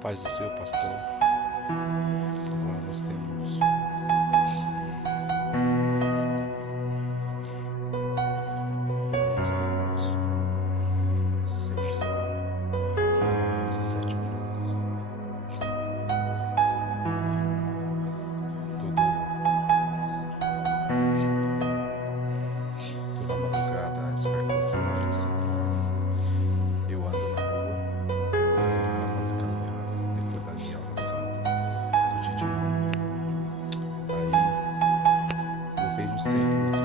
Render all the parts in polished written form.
Paz do Senhor, pastor. Agora nós temos nós temos 6 horas e 17 minutos. Toda madrugada, espero que você esteja assim. Eu ando na rua para fazer caminhada depois da minha oração cotidiana. Aí eu vejo sempre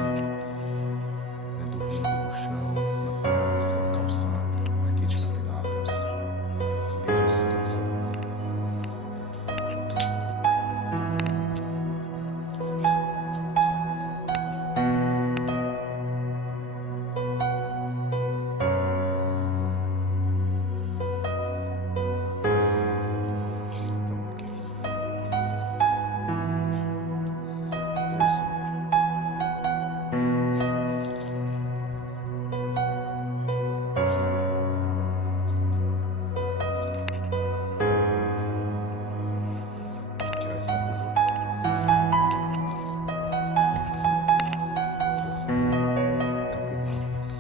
dormindo no chão, na praça, na calçada, aqui de Campinápolis. Vejo a situação. Então, aqui. Tirar essa rua. Campinápolis,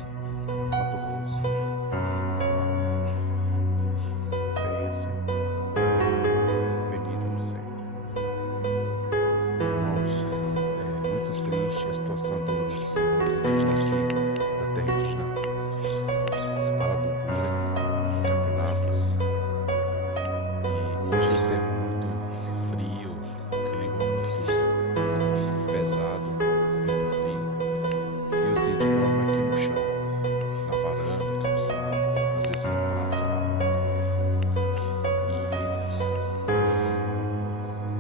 Mato Grosso, 13, Avenida no centro. Irmãos, é muito triste a situação dos residentes daqui da terra indígena Araduguira, Campinápolis. E hoje o tempo muito frio, clima muito pesado, muito frio. E os índios dormem aqui no chão, na varanda, calçada, às vezes na praça lá.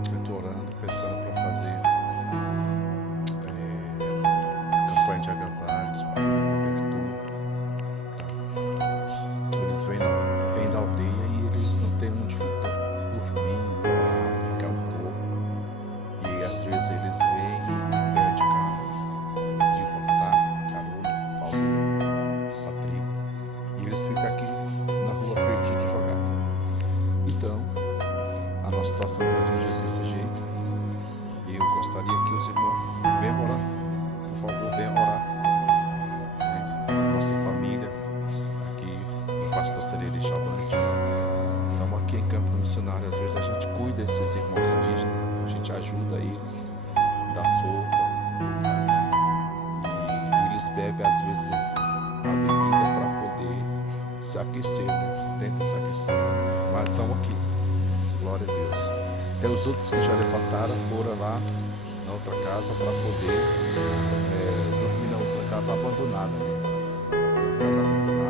E eu tô orando, pensando para fazer campanha de agasalhos para cobertura. Eles vêm da aldeia e eles não têm onde dormir, morar, ficar um pouco. E às vezes eles vêm e perdem de voltar, carona, Paulo, Patrick. E eles ficam aqui na rua perdidos, jogados. Então, a nossa situação brasileira é desse jeito. E eu gostaria que os irmãos venham orar. Por favor, venham orar. Nossa família, aqui no Pastor Sererê Chavante. Estamos aqui em campo missionário. Às vezes a gente cuida desses irmãos indígenas. A gente ajuda eles, dá sopa. E eles bebem, às vezes, a bebida para poder se aquecer, né? Tenta se aquecer. Mas estamos aqui. Glória a Deus. Tem os outros que já levantaram, foram lá na outra casa para poder dormir na outra casa abandonada, né? Casa abandonada.